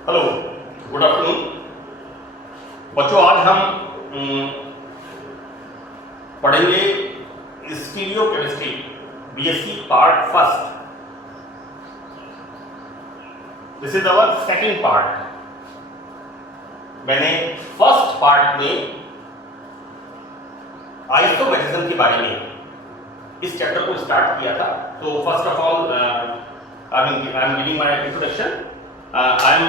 Hello, good afternoon बच्चों। आज हम पढ़ेंगे stereo chemistry BSc part first. This is our second part. मैंने फर्स्ट पार्ट में आइसोमेरिज्म के बारे में इस चैप्टर को स्टार्ट किया था। तो first of all I am giving my introduction. I am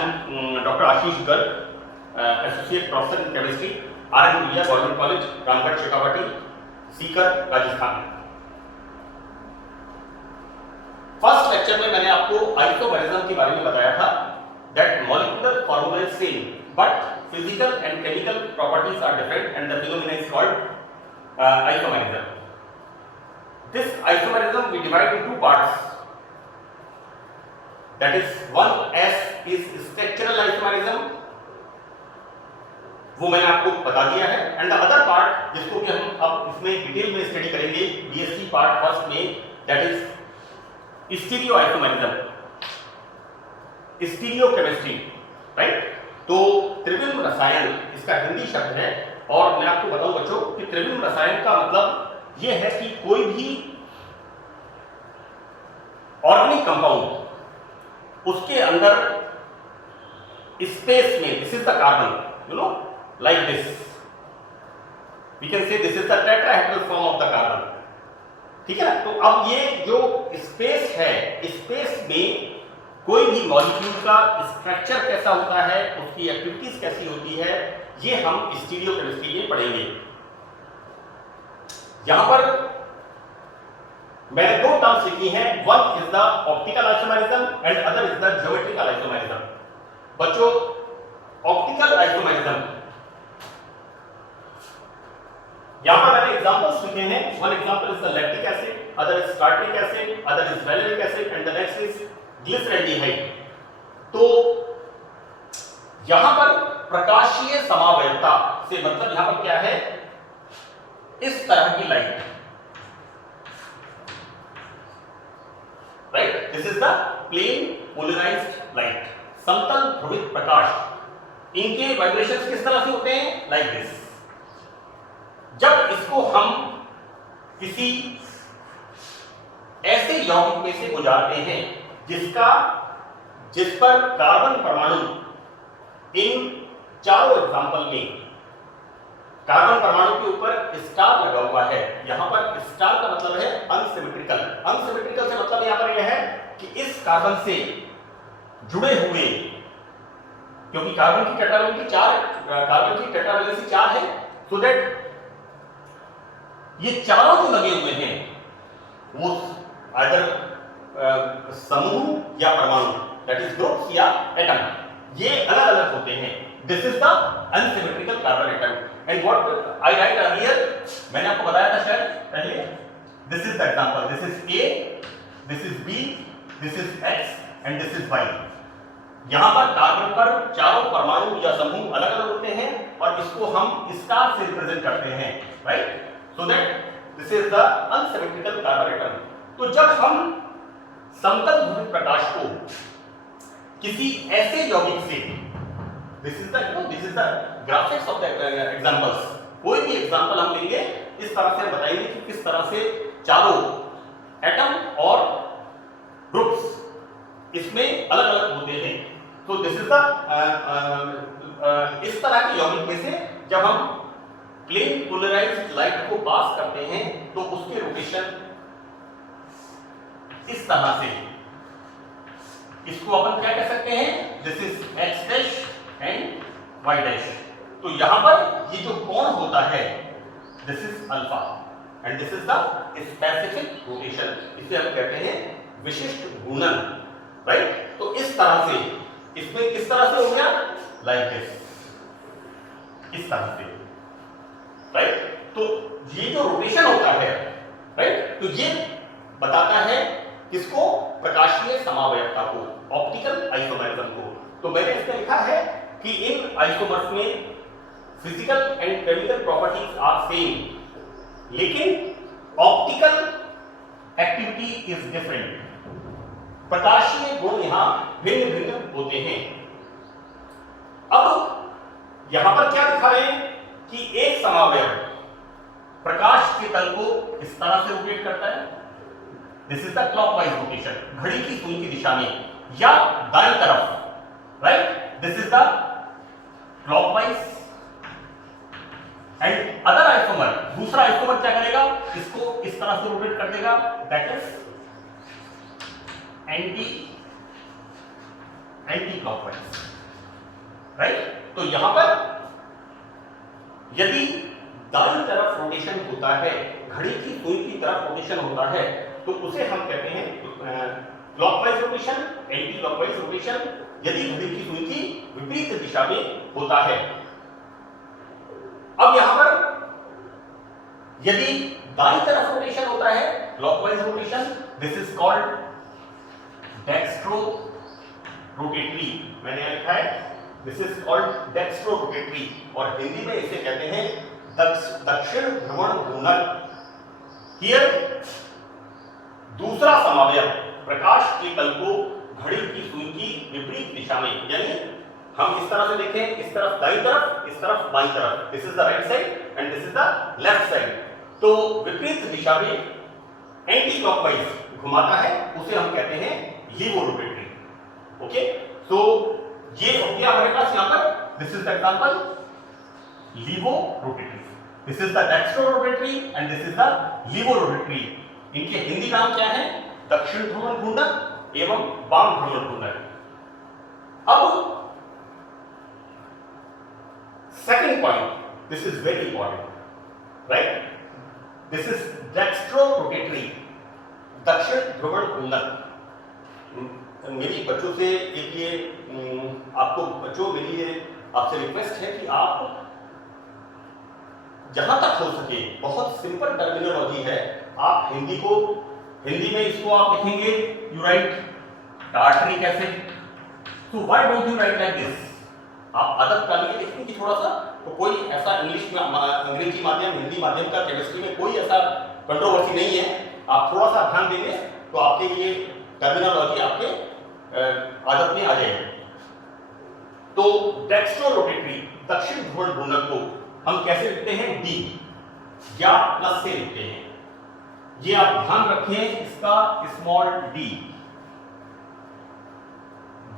Dr. Ashish Garg, Associate Professor in Chemistry, R.N. Puria, Government College, Ramgarh, Shekhawati, Sikar, Rajasthan. First lecture में मैंने आपको आइसोमेरिज्म के बारे में बताया था। That molecular formula is same, but physical and chemical properties are different, and the phenomena is called isomerism. This isomerism we divide in two parts. That is, one S is structural isomerism, वो मैंने आपको बता दिया है, and the other part जिसको कि हम अब इसमें डिटेल में स्टडी करेंगे बीएससी पार्ट फर्स्ट में, that is stereo isomerism, stereo chemistry, right. तो त्रिविम रसायन इसका हिंदी शब्द है, और मैं आपको बताऊं बच्चों कि त्रिविम रसायन का मतलब यह है कि कोई भी ऑर्गेनिक कंपाउंड उसके अंदर स्पेस में, this is the carbon, you know, like this we can say this is the tetrahedral form of the carbon, ठीक है ना। तो अब ये जो स्पेस है, स्पेस में कोई भी मॉलिक्यूल का स्ट्रक्चर कैसा होता है, उसकी एक्टिविटीज कैसी होती है, ये हम स्टीरियो केमिस्ट्री में पढ़ेंगे। यहां पर मैंने दो टर्म्स लिखी हैं, one is the optical isomerism and other is the geometrical isomerism. बच्चों, ऑप्टिकल आइसोमेरिज्म, यहां पर मैंने एग्जांपल्स लिखे हैं। One example is the lactic acid, other is tartaric acid, other is valeric acid, and the next is glyceraldehyde. तो यहां पर प्रकाशीय समावयवता से मतलब यहां पर क्या है, इस तरह की light, right, this is the plane polarised light, समतल ध्रुवित प्रकाश। इनके वाइब्रेशंस किस तरह से होते हैं, लाइक दिस। जब इसको हम किसी ऐसे यौगिक में से गुजारते हैं जिस पर कार्बन परमाणु, इन चारों एग्जांपल में कार्बन परमाणु के ऊपर स्टार लगा हुआ है। यहां पर स्टार का मतलब है अनसिमेट्रिकल। अनसिमेट्रिकल से मतलब यहां पर यह है कि इस कार्बन से जुड़े हुए, क्योंकि कार्बन की टेट्रावैलेंसी 4 है, सो दैट ये चारों जो लगे हुए हैं वो अदर समूह या परमाणु, दैट इज ग्रुप्स या एटम, ये अलग अलग होते हैं। This is the unsymmetrical carbon atom. And what I write earlier, मैंने आपको बताया था शायद पहले, this is the example, this is A, this is B, this is X and this is Y. यहां पर कार्बन पर चारों परमाणु या समूह अलग अलग होते हैं, और इसको हम स्टार से रिप्रेजेंट करते हैं, right, so that this is the unsymmetrical carbon atom. तो जब हम समतल ध्रुवित प्रकाश को किसी ऐसे यौगिक से, this is the graphics of the examples, कोई भी एग्जांपल हम लेंगे इस तरह से हम बताएंगे कि किस तरह से चारों एटम और ग्रुप्स इसमें अलग अलग होते हैं। तो दिस इज द इस तरह के यौगिक में से जब हम प्लेन पोलराइज्ड लाइट को पास करते हैं तो उसके रोटेशन इस तरह से, इसको अपन क्या कह सकते हैं, this is X dash and Y dash. तो यहां पर ये जो कोण होता है, this is alpha, and this is the specific rotation, इसे हम कहते हैं विशिष्ट घूर्णन, राइट। तो इस तरह से इसमें किस तरह से हो गया, लाइक दिस, इस तरह से, राइट। तो ये जो रोटेशन होता है, राइट, तो ये बताता है किसको, प्रकाशीय समावयवता को, ऑप्टिकल आइसोमेरिज्म को। तो मैंने इसमें लिखा है कि इन आइसोमर्स में physical and chemical properties are same, लेकिन ऑप्टिकल एक्टिविटी इज डिफरेंट। प्रकाशीय गुण यहां भिन्न भिन्न होते हैं। यहां पर क्या दिखा रहे हैं कि एक समावयव प्रकाश के तल को इस तरह से रोटेट करता है, this is the clockwise rotation, घड़ी की सुई की दिशा में, या दाईं तरफ, right, this is the clockwise. And other isomer, दूसरा आइसोमर क्या करेगा, इसको इस तरह से रोटेट कर देगा, that is anti clockwise, right. तो यहां पर यदि दाईं तरफ रोटेशन होता है, घड़ी की सुई की तरफ रोटेशन होता है, तो उसे हम कहते हैं clockwise rotation, anti clockwise rotation, यदि घड़ी की सुई की विपरीत दिशा में होता है। अब यहां पर यदि दाईं तरफ रोटेशन होता है, clockwise rotation, this is called dextro rotatory, मैंने लिखा है this is called dextro rotatory, और हिंदी में इसे कहते हैं दक्षिण ध्रुवण घूर्णक। हियर दूसरा समावयव प्रकाश के तल को घड़ी की सुई की विपरीत दिशा में, यानी हम इस तरह से देखें, इस तरफ दाईं तरफ, इस तरफ बाईं तरफ, this is the right side and this is the left side, तो विपरीत दिशा में एंटी क्लॉकवाइज घुमाता है, उसे हम कहते हैं लीवो रोटेटरी। ओके, तो ये हो गया हमारे पास यहां पर, this is the example laevo rotatory, this is the dextro rotatory and this is the laevo rotatory. इनके हिंदी नाम क्या है, दक्षिण ध्रुवण घूर्णक एवं वाम ध्रुवण घूर्णक। अब second point, this is very important, right, this is dextro rotatory, दक्षिण ध्रुवण घूर्णक। मेरी बच्चों से एक ये आपको बच्चों, मेरी ये आपसे रिक्वेस्ट है कि आप जहां तक हो सके, बहुत सिंपल टर्मिनोलॉजी है, आप हिंदी में इसको आप लिखेंगे, you right tartaric acid, so why don't you right like this. आप आदत कर लिए लिखने की थोड़ा सा, तो कोई ऐसा इंग्लिश में, अंग्रेजी माध्यम, हिंदी माध्यम का केमिस्ट्री में कोई ऐसा कंट्रोवर्सी नहीं है, आप थोड़ा सा ध्यान देंगे तो आपके ये टर्मिनोलॉजी आपके आदत में आ जाएगी। तो डेक्स्ट्रो रोटेटरी, दक्षिण ध्रुवण घूर्णक को हम कैसे लिखते हैं, डी या प्लस से लिखते हैं, ये आप ध्यान रखें, इसका स्मॉल डी।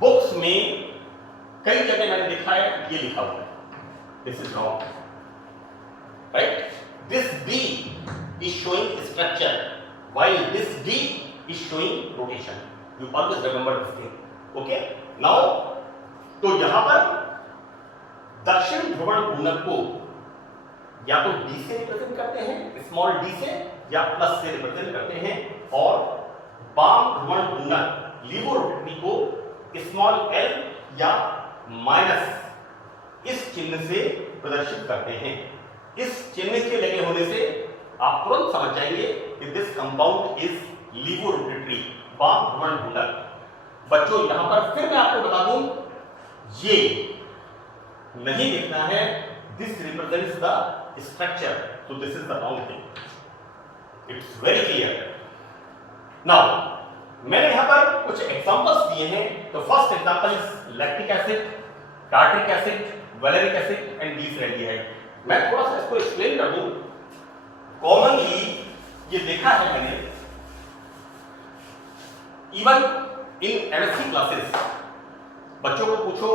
बुक्स में कई जगह मैंने देखा है ये लिखा हुआ है, this is wrong, right, this D is showing structure while this D is showing rotation, you always remember this thing. Okay, now तो यहां पर दक्षिण ध्रुवण घूर्णक को या तो डी से रिप्रेजेंट करते हैं, स्मॉल डी से, या प्लस से रिप्रेजेंट करते हैं, और वाम ध्रुवण घूर्णक लीवो रोटेटरी को स्मॉल एल या माइनस इस चिन्ह से प्रदर्शित करते हैं। इस चिन्ह के लगे होने से आप तुरंत समझ जाएंगे कि this compound is laevo rotatory, वाम ध्रुवण घूर्णक। बच्चों यहां पर फिर मैं आपको बता दूं, ये नहीं लिखना है this represents the structure, so this is the wrong thing, it's very clear. Now मैंने यहां पर कुछ एग्जांपल्स दिए हैं, तो first example is lactic acid, tartaric acid, valeric acid and disulphide. मैं थोड़ा सा इसको एक्सप्लेन कर दूं। कॉमनली ये देखा है मैंने, इवन इन एमएससी क्लासेस, बच्चों को पूछो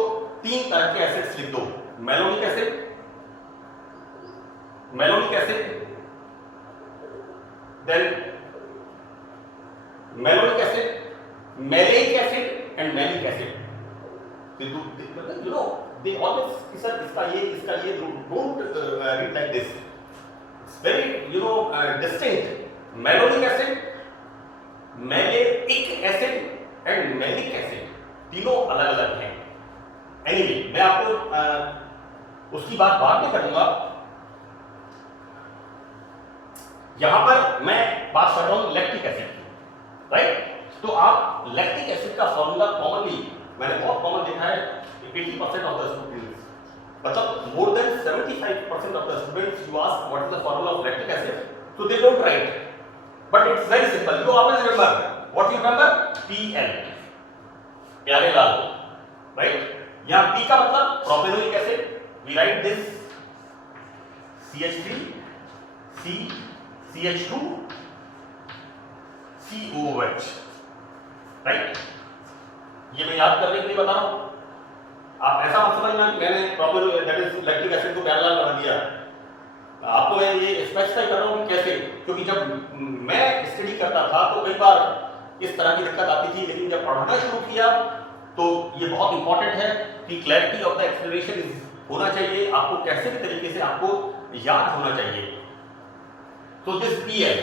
3 तरह के एसिड्स लिख दो, malonic acid, then malonic acid, maleic acid and malic acid. You know, they always, sir, इसका ये don't read like this. It's very, you know, distinct. Malonic acid, malaic acid and malic acid, तीनों अलग अलग हैं। Anyway, मैं आपको उसकी बात बाद में करूंगा। यहां पर मैं बात कर रहा हूं लैक्टिक एसिड की, राइट। तो आप लैक्टिक एसिड का फॉर्मूला कॉमनली, मैंने बहुत कॉमन देखा है, 80% ऑफ द स्टूडेंट्स, मतलब more than 75% of the students, you ask what is the formula of lactic acid, so they don't write, but it's very simple, you always remember what you remember, PL, Pyare Lal, right. यहां P का मतलब propanoic acid, we write this CH3 C CH2 COOH, right. ये मैं याद करने के लिए बता रहा हूं, आप ऐसा मत समझना कि मैंने proper that is lactic acid को पैरेलल बना दिया। आपको मैं ये स्पेसिफाई कर रहा हूं कि कैसे, क्योंकि जब मैं स्टडी करता था तो कई बार इस तरह की दिक्कत आती थी, लेकिन जब पढ़ना शुरू किया तो ये बहुत इंपॉर्टेंट है कि क्लैरिटी ऑफ द एक्सप्लेनेशन होना चाहिए, आपको कैसे भी तरीके से आपको याद होना चाहिए। तो दिस PL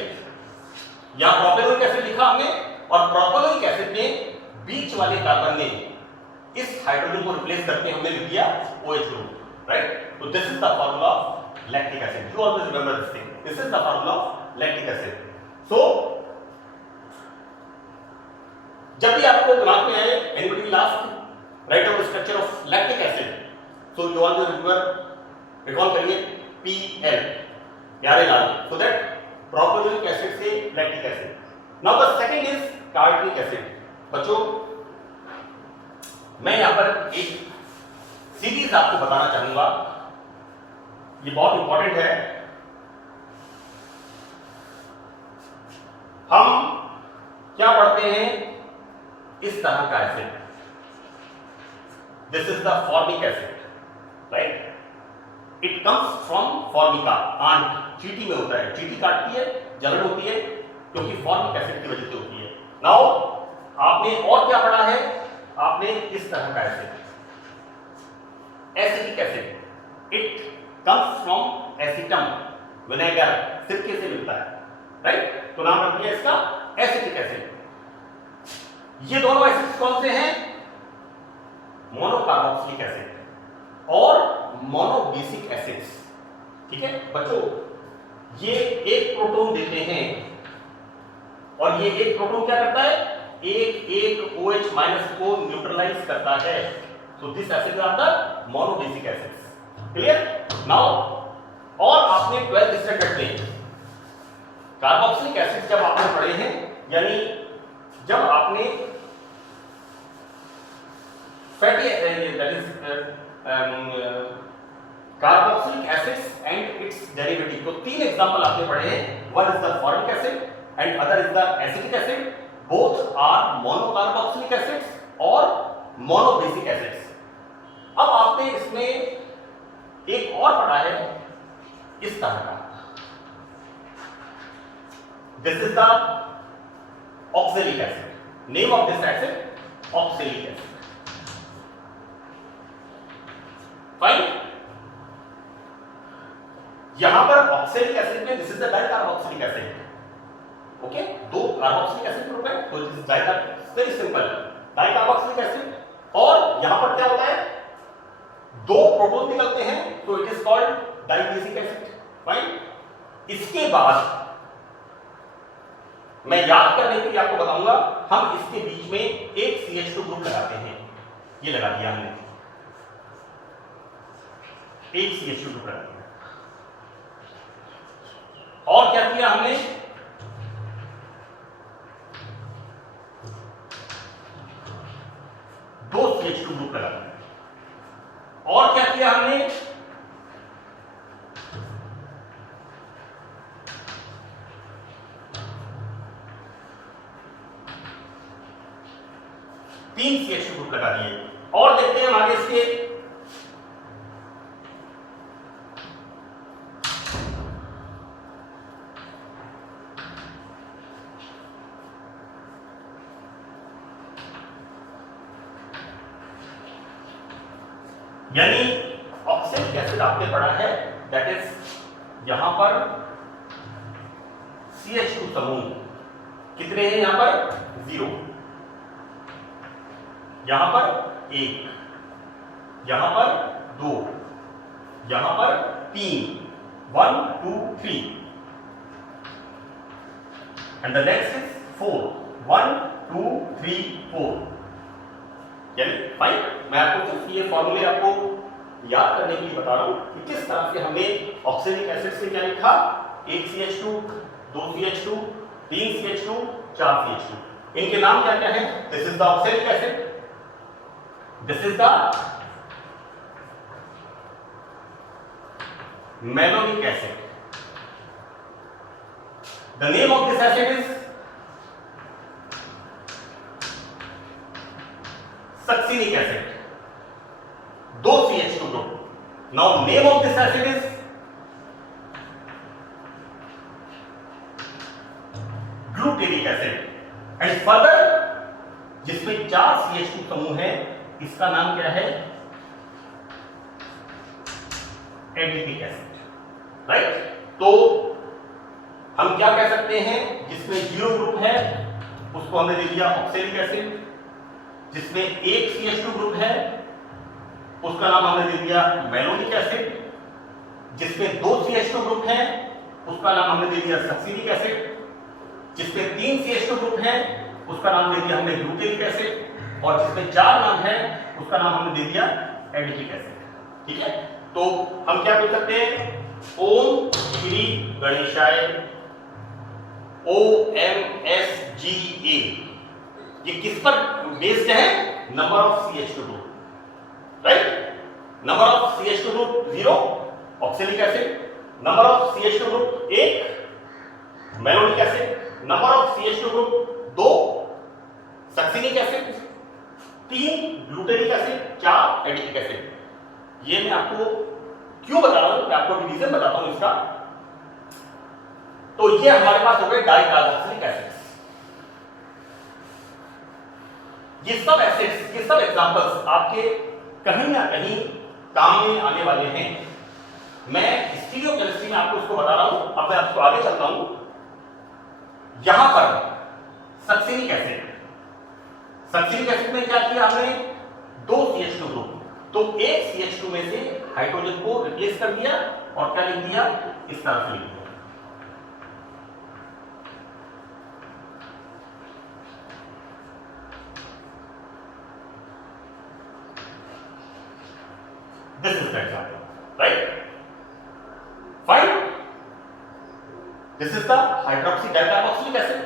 या प्रोपेनोइक एसिड लिखा हमने, और प्रोपेनोइक एसिड में बीच वाले कार्बन ने इस हाइड्रोजन को रिप्लेस करके हमने लिख दिया OH ग्रुप, राइट। तो this is the formula of lactic acid, you always remember this thing, this is the formula of lactic acid. So जब भी आपको दिमाग में आए anybody last write down structure of lactic acid, so you always remember, recall करिए PL Pyare Lal, so that propanoic acid से lactic acid. Now the second is tartaric acid. बच्चों मैं यहां पर एक सीरीज आपको बताना चाहूंगा, ये बहुत इंपॉर्टेंट है। हम क्या पढ़ते हैं, इस तरह का acid, this is the formic acid, right. It comes from formica, ant, चींटी में होता है, चींटी काटती है, जलन होती है, क्योंकि फॉर्मिक एसिड की वजह से होती है। नाउ आपने और क्या पढ़ा है, आपने इस तरह का acid, acetic acid, it comes from एसिटम, vinegar, सिरके से मिलता है, राइट। तो नाम रख दिया इसका एसिटिक एसिड। ये दोनों एसिड्स कौन से हैं, मोनोकार्बोक्सिलिक एसिड और मोनोबेसिक एसिड्स, ठीक है बच्चों। ये एक प्रोटॉन देते हैं और ये एक प्रोटॉन क्या करता है, एक OH माइनस को न्यूट्रलाइज करता है। So this acid are the monobasic acids. Clear? Now और आपने 12th स्टैंडर्ड में कार्बोक्सिलिक एसिड जब आपने पढ़े हैं, यानी जब आपने fatty that is carboxylic acids and its derivative, तो 3 एग्जांपल आपने पढ़े हैं। One is the formic acid and other is the acetic acid, both are monocarboxylic acids और मोनोबेसिक एसिड्स। अब आपने इसमें एक और पढ़ा है इस तरह का, this is the oxalic acid, name of this acid oxalic acid, fine. यहां पर ऑक्सैलिक एसिड में this is the dicarboxylic acid, okay. 2 carboxylic acid group है, तो this is very simple dicarboxylic acid. और यहां पर क्या होता है, 2 प्रोटॉन निकलते हैं, तो it is called dibasic acid, fine. इसके बाद मैं याद करने के लिए आपको बताऊंगा, हम इसके बीच में एक CH2 ग्रुप लगाते हैं, ये लगा दिया हमने, एक CH2 ग्रुप लगा दिया। और क्या किया हमने, दो CH2 ग्रुप लगा दिया। और क्या किया हमने, तीन CH2 ग्रुप लगा दिए। और देखते हैं हम आगे इसके, यानी ऑक्सैलिक एसिड आपने पढ़ा है, दैट इज यहां पर CH2 समूह कितने हैं, यहां पर 0, यहां पर 1, यहां पर 2, यहां पर 3, 1 2 3, एंड द नेक्स्ट इज 4, 1 2 3 4, यानी फाइन। मैं आपको सिर्फ ये फॉर्मूले आपको याद करने के लिए बता रहा हूं कि किस तरह से हमने ऑक्सैलिक एसिड से क्या लिखा, 1 CH2, 2 CH2, 3 CH2, 4 CH2, इनके नाम क्या क्या है, this is the oxalic acid, this is the malonic acid. The name of this acid is succinic acid. दो CH2 group. Now name of this acid is glutaric acid. And further जिसमें 4 CH2 समूह है इसका नाम क्या है? Adipic acid. Right? तो हम क्या कह सकते हैं? जिसमें 0 ग्रुप है उसको हमने दे दिया ऑक्सैलिक एसिड. जिसमें 1 CH2 ग्रुप है उसका नाम हमने दे दिया मैलोनिक एसिड. जिसमें 2 CH2 ग्रुप है उसका नाम हमने दे दिया सक्सिनिक एसिड. जिसमें 3 CH2 ग्रुप है उसका नाम दे दिया हमने ग्लूटेरिक एसिड. और जिसमें 4 नाम है उसका नाम हमने दे दिया एडिपिक एसिड. ठीक है? तो हम क्या बोल सकते हैं? ओम श्री गणेशाय OMSGA. ये किस पर बेस्ड है? Number of CH2 group. Right? Number of CH2 group 0 oxalic acid. Number of CH2 group 1 malonic acid. Number of CH2 group 2 succinic acid. 3 glutaric acid. 4 adipic acid. ये मैं आपको क्यों बता रहा हूं? मैं आपको रीजन बताता हूं इसका. तो ये हमारे पास हो गए डाइकार्बोक्सिलिक एसिड्स. ये सब एसिड्स, ये सब एग्जांपल्स आपके कहीं ना कहीं काम में आने वाले हैं. मैं स्टीरियोकेमिस्ट्री में आपको उसको बता रहा हूं. अब मैं आपको आगे चलता हूं. यहां पर सक्सिनिक एसिड, सक्सिनिक एसिड में क्या किया हमने? 2 CH2 ग्रुप. तो एक CH2 में से हाइड्रोजन को रिप्लेस कर दिया और क्या लिख दिया? इस तरह से लिख दिया. This is the example, right? Fine. This is the hydroxy dicarboxylic acid.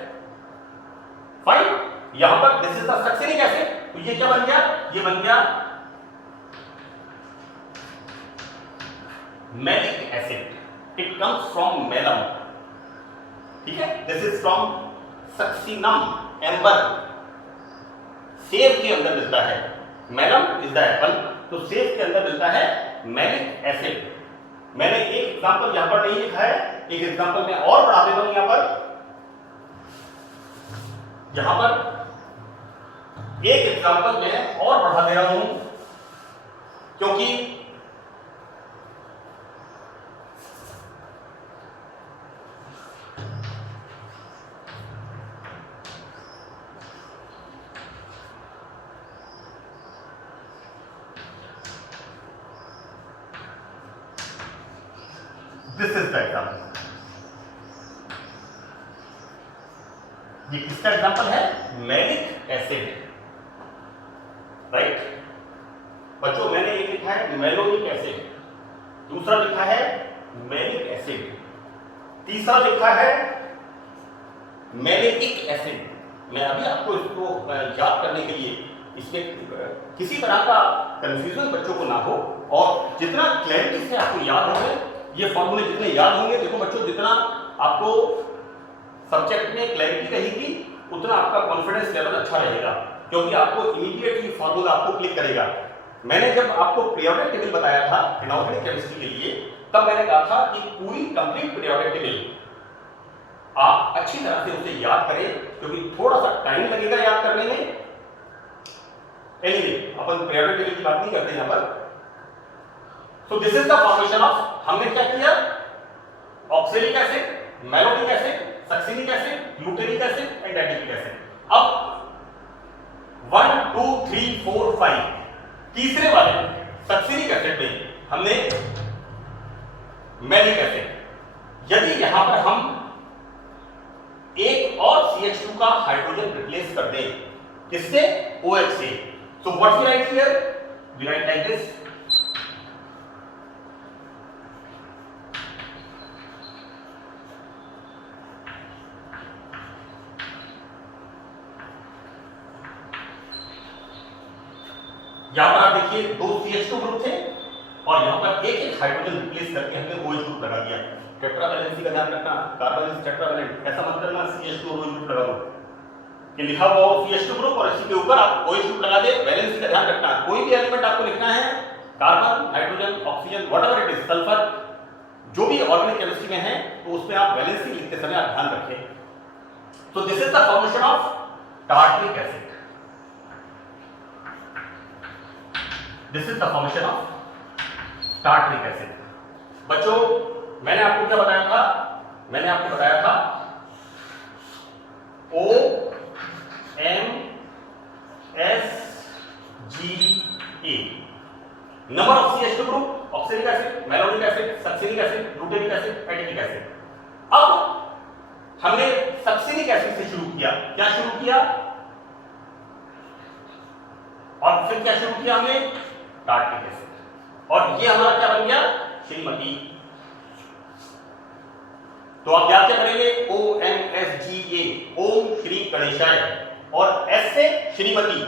Fine. यहां पर this is the succinic acid. तो ये क्या बन गया? ये बन गया malic acid. It comes from malum. ठीक है? This is from succinum, amber. सेब के अंदर मिलता है. malum is the apple. तो सेब के अंदर मिलता है मैलिक एसिड. मैंने एक एग्जांपल यहां पर नहीं लिखा है. एक एग्जांपल मैं और बढ़ा देता हूं. यहां पर एक एग्जांपल मैं और बढ़ा दे रहा हूं क्योंकि दिस इज द एग्जांपल. ये किसका एग्जांपल है? Malic acid. राइट? बच्चों मैंने ये लिखा है मैलोनिक एसिड. दूसरा लिखा है मैलिक एसिड. तीसरा लिखा है मैलिटिक एसिड. मैं अभी आपको इसको याद करने के लिए इसमें किसी तरह का कंफ्यूजन बच्चों को ना हो और जितना क्लैरिटी से आपको याद होंगे ये फॉर्मूले जितने याद होंगे. देखो बच्चों जितना आपको सब्जेक्ट में क्लैरिटी रहेगी उतना आपका कॉन्फिडेंस लेवल अच्छा रहेगा क्योंकि आपको इमीडिएटली फॉर्मूला आपको क्लिक करेगा. मैंने जब आपको पीरियोडिक टेबल बताया था इनऑर्गेनिक केमिस्ट्री के लिए तब मैंने कहा था कि पूरी कंप्लीट पीरियोडिक टेबल आप अच्छी तरह से उसे याद करें क्योंकि थोड़ा सा टाइम लगेगा याद करने में. एनीवे अपन पीरियोडिक टेबल की बात नहीं करते यहां पर. So this is the formation of. हमने क्या किया? Oxalic acid, malonic acid, succinic acid, glutaric acid and adipic acid. अब 1 2 3 4 5 तीसरे वाले सक्सिनिक एसिड में हमने मैलिक एसिड. यदि यहां पर हम एक और CH2 का हाइड्रोजन रिप्लेस कर दें किससे? OH से. So what we write here? We write like this. यहां पर आप देखिए 2 CH2 ग्रुप थे और यहाँ पर एक एक हाइड्रोजन रिप्लेस करके हमने OH ग्रुप लगा दिया। टेट्रा वैलेंसी का ध्यान रखना, कार्बन इज टेट्रा वैलेंट, ऐसा मत करना CH2 OH ग्रुप लगा दो कि लिखा हुआ हो CH2 ग्रुप और इसी के ऊपर आप OH ग्रुप लगा दे। वैलेंसी का ध्यान रखना, कोई भी एलिमेंट आपको लिखना है, carbon, nitrogen, oxygen, whatever it is, sulphur, जो भी ऑर्गेनिक केमिस्ट्री में है, तो उसमें आप वैलेंसी लिखते समय आप ध्यान रखें। तो this is the formation of tartaric acid. This is the formation of tartaric acid. बच्चों, मैंने आपको क्या बताया था? मैंने आपको बताया था OMSGA, number of CH2 group, oxalic acid, malonic acid, succinic acid, glutamic acid, एटिनिक एसिड। अब हमने सक्सिनिक एसिड से शुरू किया। क्या शुरू किया? और फिर क्या शुरू किया हमने? Tartaric acid. और ये हमारा क्या बन गया? श्रीमती। तो आप याद क्या करेंगे? OMSGA, ओम श्री गणेशाय, और S से Shrimati,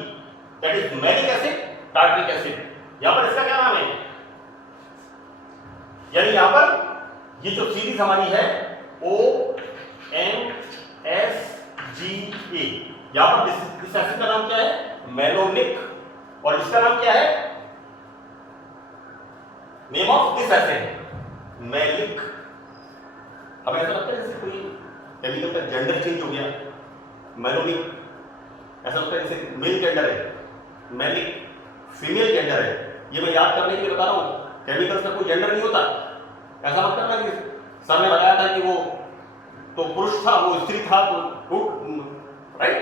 that is malic acid, tartaric acid. यहां पर इसका क्या नाम है? यानी यहां पर ये जो सीरीज हमारी है OMSGA, यहां पर इस एसिड का नाम क्या है? मैलोनिक, और इसका नाम क्या है? Name of this acid malic. अब ऐसा लगता है जैसे कोई केमिकल का जेंडर चेंज हो गया, मैलोनिक, ऐसा लगता है जैसे मेल जेंडर है, मैलिक फीमेल जेंडर है। ये मैं याद करने के लिए बता रहा हूं, केमिकल्स का कोई जेंडर नहीं होता। ऐसा मत करना कि सर ने बताया था कि वो तो पुरुष था, वो स्त्री था, तो राइट,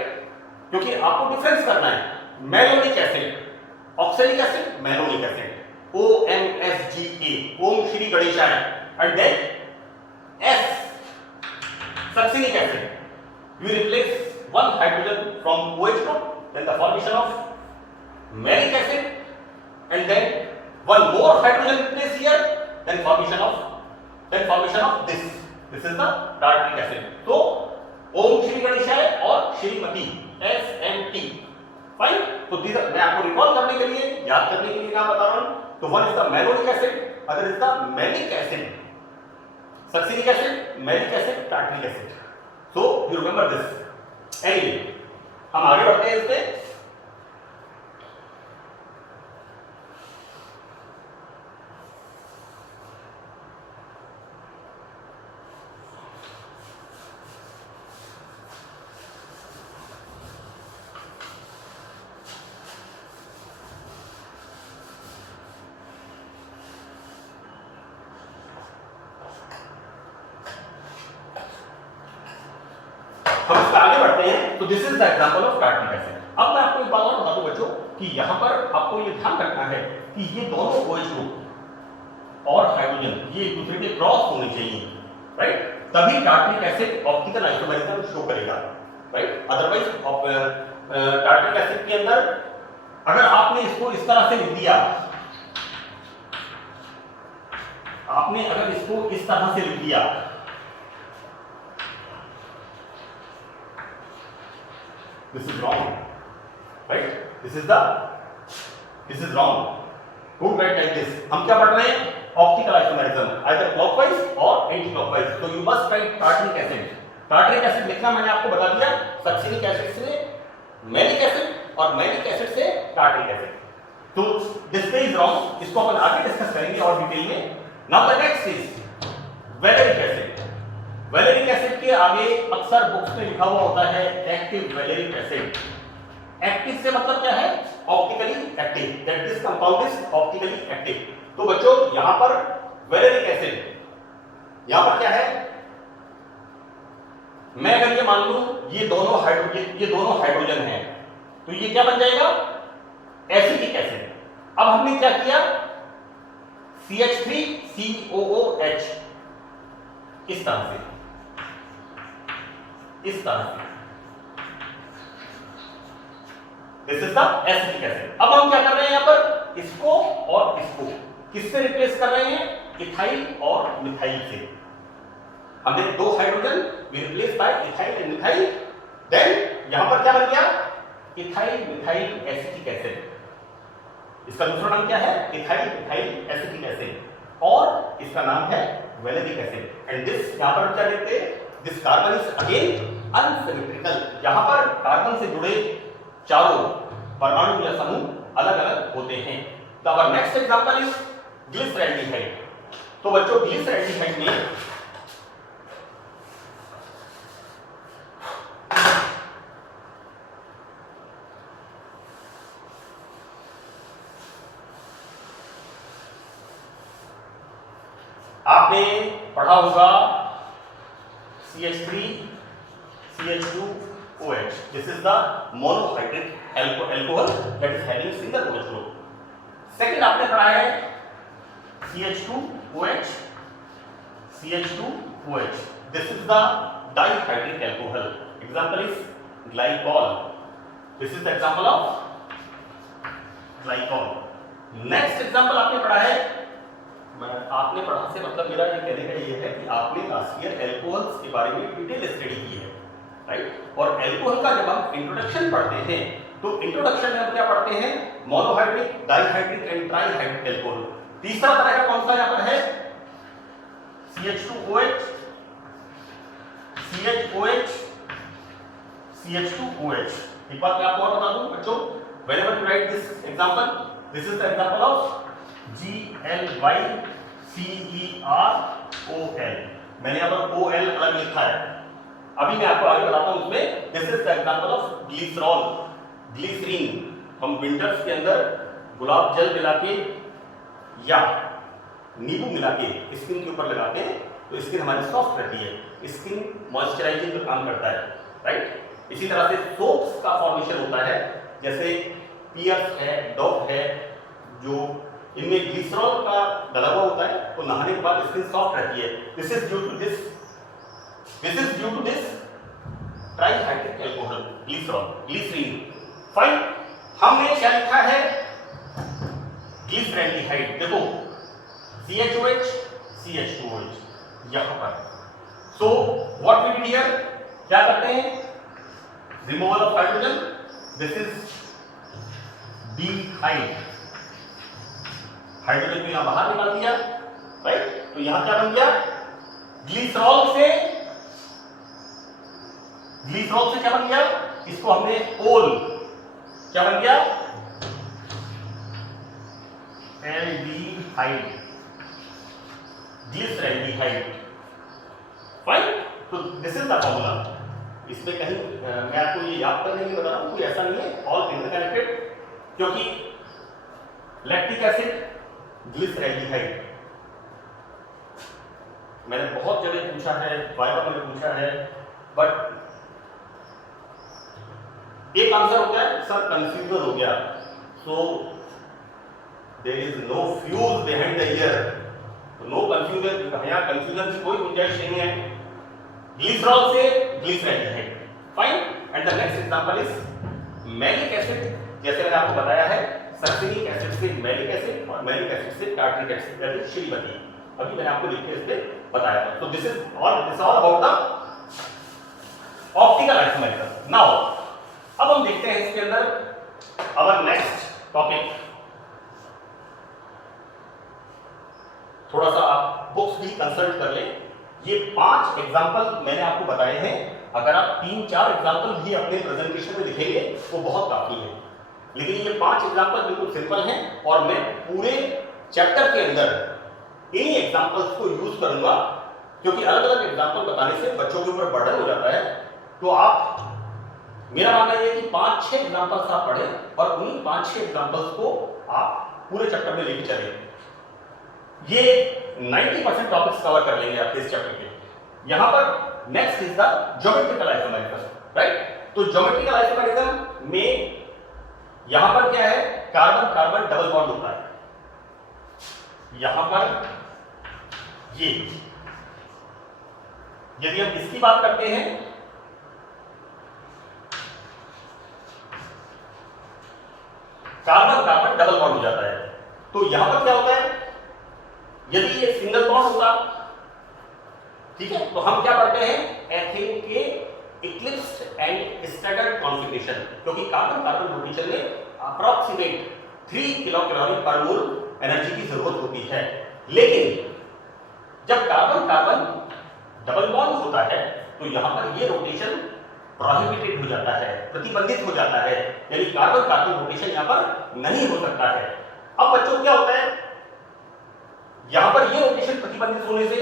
क्योंकि आपको डिफरेंस करना है। Malonic acid, oxalic acid, malonic acid, OMSGA, Om Shri गणेशाय, and then S, succinic acid. You replace one hydrogen from OH group, then the formation of malic acid, and then one more hydrogen replace here, then formation of this. This is the tartaric acid. तो ओम श्री गणेशाय और Shrimati, SMT, fine. तो मैं आपको recall करने के लिए, याद करने के लिए क्या बता रहा हूं? तो one is the malonic acid, other is the malic acid, succinic acid, malic acid, tartaric acid. So you remember this. Anyway, हम आगे बढ़ते हैं इसमें। हम इसमें आगे बढ़ते हैं। तो this is the example of tartaric acid. अब मैं आपको एक बात और बता दूं बच्चों कि यहां पर आपको ये ध्यान रखना है कि ये दोनों OH ग्रुप और हाइड्रोजन ये एक दूसरे के क्रॉस होने चाहिए, राइट? तभी tartaric acid optical isomerism show करेगा, राइट? अदरवाइज टार्टरिक एसिड के अंदर अगर आपने इसको इस तरह से लिख दिया, आपने अगर इसको इस तरह से लिख दिया, this is wrong, right? This is wrong. Don't write like this. हम क्या पढ़ रहे हैं? Optical isomerism, either clockwise or anti-clockwise. So you must write tartaric acid. Tartaric acid लिखना मैंने आपको बता दिया, सक्सिनिक एसिड से मैलिक एसिड और मैलिक एसिड से टार्टरिक एसिड। तो this is wrong. इसको अपन आगे डिस्कस करेंगे और डिटेल में। Now the next is valeric acid. Valeric acid के आगे अक्सर बुक्स में लिखा हुआ होता है एक्टिव वैलेरिक एसिड। एक्टिव से मतलब क्या है? Optically active, that this compound is optically active. तो बच्चों यहां पर वैलेरिक एसिड, यहां पर क्या है? मैं अगर ये मान लूं ये दोनों हाइड्रोजन हैं, तो ये क्या बन जाएगा? Acetic acid. अब हमने क्या किया? CH3COOH, इस तरह से, इस तरह से, this is the acetic acid. अब हम क्या कर रहे हैं यहां पर? इसको और इसको किससे रिप्लेस कर रहे हैं? इथाइल और मिथाइल से। हमने दो hydrogen we replace by ethyl and methyl, then यहां पर क्या बन गया? Ethyl methyl acetic acid. इसका दूसरा नाम क्या है? इथाइल इथाइल एसिटिक एसिड और इसका नाम है वेलेनिक एसिड। एंड दिस यहां पर क्या देखते हैं? This carbon is again unsymmetrical. यहां पर कार्बन से जुड़े चारों परमाणु या समूह अलग अलग होते हैं। तो our next example is glyceraldehyde. तो बच्चों ग्लिसरैल्डिहाइड में आपने पढ़ा होगा CH3 CH2OH। This is the monohydric alcohol that is having single OH group. Second आपने पढ़ा है CH2OH CH2OH। This is the dihydric alcohol. Example is glycol. This is the example of glycol. Next example आपने पढ़ा है, आपने पढ़ा से मतलब मेरा ये कहने का ये है कि आपने लास्ट ईयर एल्कोहल्स के बारे में डिटेल स्टडी की है, राइट? और एल्कोहल का जब हम इंट्रोडक्शन पढ़ते हैं तो इंट्रोडक्शन में हम क्या पढ़ते हैं? Monohydric, dihydric and trihydric alcohol. तीसरा तरह का कौन सा यहां पर है? CH2OH CHOH CH2OH। एक बात मैं आपको और बता दूं बच्चों, whenever you write this example, this is the example of GLYCEROL। मैंने यहाँ पर OL अलग लिखा है, अभी मैं आपको आगे बताता हूँ उसमें। This is the example of glycerol, glycerine. हम विंटर्स के अंदर गुलाब जल मिला के या नींबू मिला के स्किन के ऊपर लगाते हैं तो स्किन हमारी सॉफ्ट रहती है, स्किन मॉइस्चराइजिंग का काम करता है, राइट? इसी तरह से सोप्स का फॉर्मेशन होता है, जैसे पियर्स है, डॉव है, जो इनमें ग्लिसरॉल का डला हुआ होता है तो नहाने के बाद स्किन सॉफ्ट रहती है। This is due to this trihydric alcohol glycerol, glycerine. Fine, हमने क्या लिखा है? ग्लिसरैल्डिहाइड। देखो CHOH CH2OH यहां पर। So what we do here? क्या करते हैं? Removal of hydrogen. This is डिहाइड, हाइड्रोजन को यहां बाहर निकाल दिया, राइट? तो यहां क्या बन गया? ग्लिसरॉल से क्या बन गया? इसको हमने ओल, क्या बन गया? एल्डिहाइड, ग्लिसरैल्डिहाइड। फाइन, तो दिस इज द फॉर्मूला। इसमें कहीं मैं आपको ये याद करने के लिए बता रहा हूं, कोई ऐसा नहीं है, ऑल इंटरकनेक्टेड, क्योंकि लैक्टिक एसिड, ग्लिसरैल्डिहाइड मैंने बहुत जगह पूछा है, वाइवा में पूछा है, बट एक आंसर होता है सर कंफ्यूजन हो गया, so there is no fuse behind the ear. No confusion, यहाँ कंफ्यूजन की कोई गुंजाइश नहीं है। ग्लिसरॉल से glyceraldehyde. Fine, and the next example is malic acid. जैसे मैंने आपको बताया है, सल्फ्यूरिक एसिड से मैलिक एसिड और मैलिक एसिड से टार्ट्रिक एसिड, दैट इज श्रीमती। अभी मैंने आपको लिख के इस पे बताया था। तो this is all about the optical isomerism. Now अब हम देखते हैं इसके अंदर अवर नेक्स्ट टॉपिक। थोड़ा सा आप बुक्स भी कंसल्ट कर लें। ये 5 एग्जांपल मैंने आपको बताए हैं, अगर आप 3-4 एग्जांपल भी अपने प्रेजेंटेशन में लिखेंगे तो बहुत काफी है, लेकिन ये 5 एग्जांपल बिल्कुल सिंपल हैं और मैं पूरे चैप्टर के अंदर इन्हीं एग्जांपल्स को यूज करूंगा, क्योंकि अलग अलग एग्जांपल बताने से बच्चों के ऊपर बर्डन हो जाता है। तो आप, मेरा मानना यह है कि 5-6 एग्जांपल्स आप पढ़ें और उन्हीं 5-6 एग्जांपल्स को आप पूरे चैप्टर में लेके चलें। ये 90% टॉपिक्स कवर कर लेंगे आपके इस चैप्टर के। यहां पर next is the geometrical isomerism, right? तो ज्योमेट्रिकल आइसोमेरिज्म में यहां पर क्या है? कार्बन कार्बन डबल बॉन्ड होता है। यहां पर ये, यदि हम इसकी बात करते हैं, कार्बन कार्बन डबल बॉन्ड हो जाता है। तो यहां पर क्या होता है? यदि ये सिंगल बॉन्ड होता, ठीक है, तो हम क्या पढ़ते हैं? एथेन के इक्लिप्स्ड एंड स्टैगर्ड कॉन्फिगरेशन, क्योंकि कार्बन कार्बन रोटेशन में अप्रॉक्सीमेट 3 किलो कैलोरी पर मोल एनर्जी की जरूरत होती है। लेकिन जब कार्बन कार्बन डबल बॉन्ड होता है तो यहां पर ये रोटेशन प्रोहिबिटेड हो जाता है, प्रतिबंधित हो जाता है, यानी कार्बन कार्बन रोटेशन यहां पर नहीं हो सकता है। अब बच्चों क्या होता है, यहां पर ये रोटेशन प्रतिबंधित होने से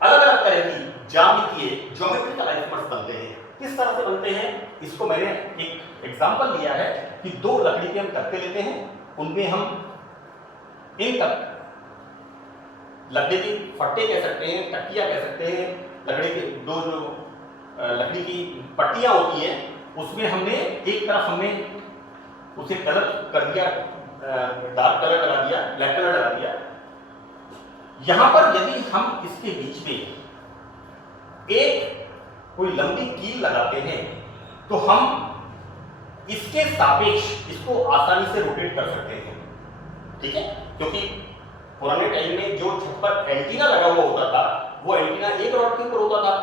अलग अलग तरह की ज्यामितीय ज्योमेट्रिकल आइसोमर्स बनते हैं। किस तरह से बनते हैं, इसको मैंने एक एग्जांपल दिया है कि दो लकड़ी के हम तख्ते लेते हैं, उनमें हम इन तक लकड़ी की फट्टे कह सकते हैं, तकिया कह सकते हैं, लकड़ी के दो जो लकड़ी की पट्टियां होती हैं, उसमें हमने एक तरफ हमने उसे कलर कर दिया, डार्क कलर लगा दिया, ब्लैक कलर लगा दिया। यहां पर यदि हम इसके बीच में एक कोई लंबी कील लगाते हैं तो हम इसके सापेक्ष इसको आसानी से रोटेट कर सकते हैं, ठीक है, क्योंकि पुराने टाइम में जो छत पर एंटीना लगा हुआ होता था वो एंटीना एक रॉड के ऊपर होता था,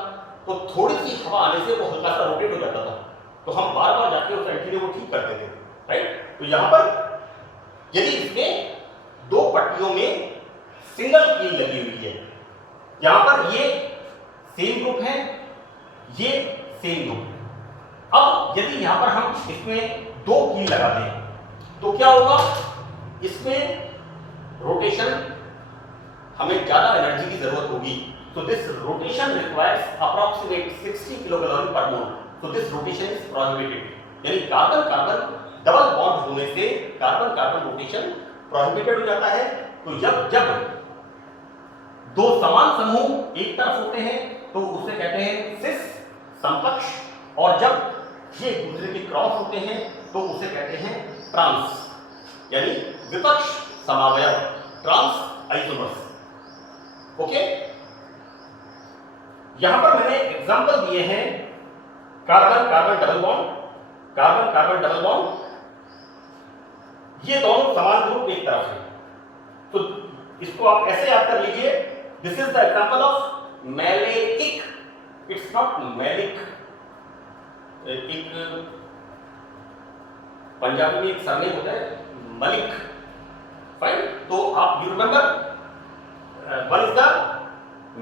तो थोड़ी सी हवा आने से वो हल्का सा रोटेट हो जाता था, तो हम बार बार जाके उस एंटीने को ठीक करते थे, राइट। तो यहां पर यदि इसमें दो पट्टियों में सिंगल कील लगी हुई है, यहां पर ये सेम ग्रुप है, ये सेम ग्रुप। अब यदि यहां पर हम इसमें दो कील लगा दें तो क्या होगा, इसमें रोटेशन हमें ज्यादा एनर्जी की जरूरत होगी, so this rotation requires approximate 60 kilocalorie पर मोल, so this rotation is prohibited, यानी कार्बन कार्बन डबल बॉन्ड होने से कार्बन कार्बन रोटेशन प्रोहिबिटेड हो जाता है। तो जब दो समान समूह एक तरफ होते हैं तो उसे कहते हैं सिस समकक्ष, और जब ये दूसरे के क्रॉस होते हैं तो उसे कहते हैं ट्रांस, यानी विपक्ष समावयव, ट्रांस आइसोमर्स। ओके, यहां पर मैंने एग्जांपल दिए हैं carbon carbon double bond, carbon carbon double bond, ये दोनों समान ग्रुप एक तरफ है, तो इसको आप ऐसे याद कर लीजिए, this is the example of maleic, it's not malic. एक पंजाबी में एक सरनेम होता है मलिक, फाइन, तो आप you remember one is the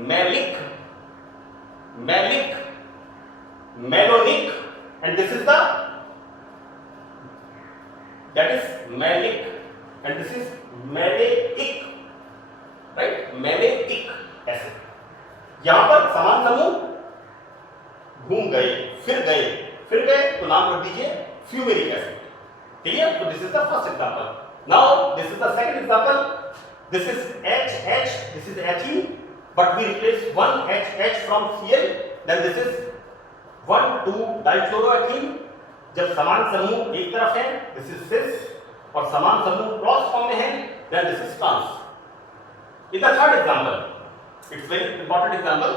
malic, malic, malonic, and this is the that is malic, and this is maleic, right, maleic. ऐसे यहां पर समान समूह घूम गए, फिर गए तो नाम रख दीजिए फ्यूमेरिक एसिड, क्लियर। तो this is the first example. Now this is the second example. This is HH, this is He, but we replace one HH from Cl. Then this is 1,2 dichloroethene. जब समान समूह एक तरफ है, this is cis, और समान समूह cross form में है, then this is trans. In the third example, it's very important example.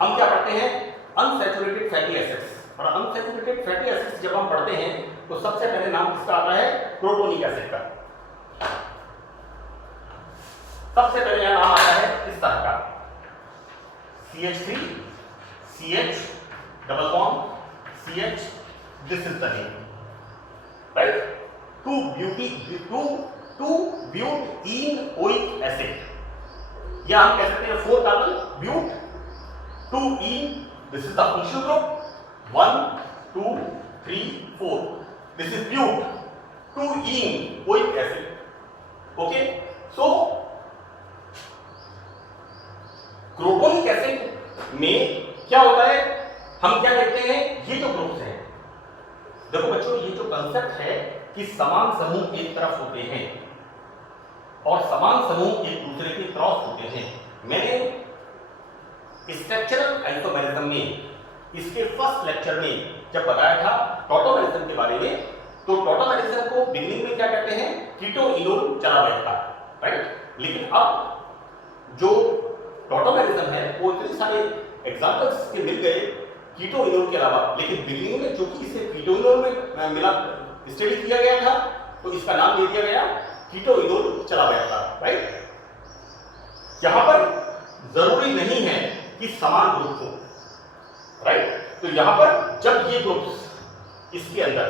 हम क्या पढ़ते हैं, unsaturated fatty acids, और unsaturated fatty acids जब हम पढ़ते हैं तो सबसे पहले नाम किसका आता है, प्रोटोनिक एसिड का। सबसे पहले यहां नाम आता है इस तरह का CH3 CH double bond CH, this is the name, right, 2-ब्यूटीन एसिड, या हम कह सकते हैं 4 carbon but 2-ene, this is the functional group 1 2 3 4, this is bute 2-ene acid, okay। so crotonic acid में क्या होता है, हम क्या देखते हैं, ये जो ग्रुप्स हैं, देखो बच्चों, ये जो कंसेप्ट है कि समान समूह एक तरफ होते हैं और समान समूह एक दूसरे के क्रॉस होते हैं, मैंने स्ट्रक्चरल आइसोमेरिज्म में इसके फर्स्ट लेक्चर में जब बताया था टॉटोमेरिज्म के बारे में, तो टॉटोमेरिज्म को बिगिनिंग में क्या कहते हैं, कीटो इनोल चला गया था, राइट। लेकिन अब जो टॉटोमेरिज्म है वो इतने सारे एग्जांपल्स के मिल गए कीटो इनोल के अलावा, लेकिन बिगिनिंग में चूंकि इसे कीटो इनोल में मिला स्टडी किया गया था तो इसका नाम दे दिया गया कीटो इनोल चला गया था, राइट। यहां पर जरूरी नहीं है कि समान ग्रुप हो, राइट। तो यहां पर जब ये ग्रुप्स इसके अंदर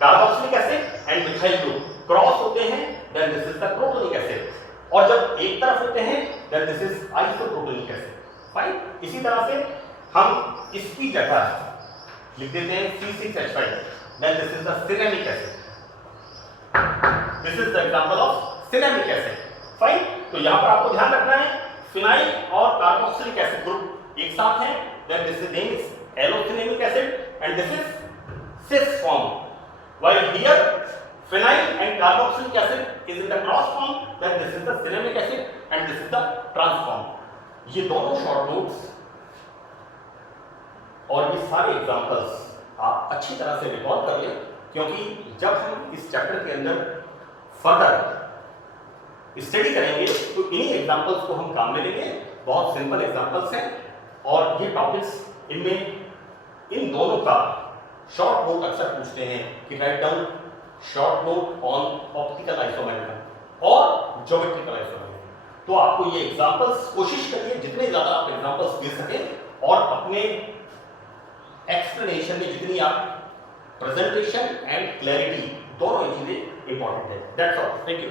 carboxylic acid and methyl group cross होते हैं, then this is the protonic acid, और जब एक तरफ होते हैं then this is isoprotonic acid. Fine. इसी तरह से हम इसकी जगह लिख देते हैं C6H5, then this is the cinnamic acid, this is the example of cinnamic acid. Fine. तो यहां पर आपको ध्यान रखना है फिनाइल और कार्बोक्सिलिक एसिड ग्रुप एक साथ हैं, then this is name is allocinnamic acid and this is cis form, while here phenyl and carboxylic acid is in the cross form, then this is the cinnamic acid and this is the trans form। ये दोनों short notes और ये सारे examples आप अच्छी तरह से recall कर लें, क्योंकि जब हम इस चैप्टर के अंदर फर्दर स्टडी करेंगे तो इन्हीं एग्जांपल्स को हम काम में लेंगे। बहुत सिंपल एग्जांपल्स हैं और ये टॉपिक्स, इनमें इन दोनों का शॉर्ट नोट अक्सर पूछते हैं कि write down short note on optical isomerism और ज्योमेट्रिकल आइसोमेरिज्म। तो आपको ये एग्जांपल्स कोशिश करिए जितने ज्यादा आप एग्जांपल्स दे सकें, और अपने एक्सप्लेनेशन में जितनी आप प्रेजेंटेशन एंड क्लैरिटी, दोनों चीजें इंपॉर्टेंट है। That's all, thank you.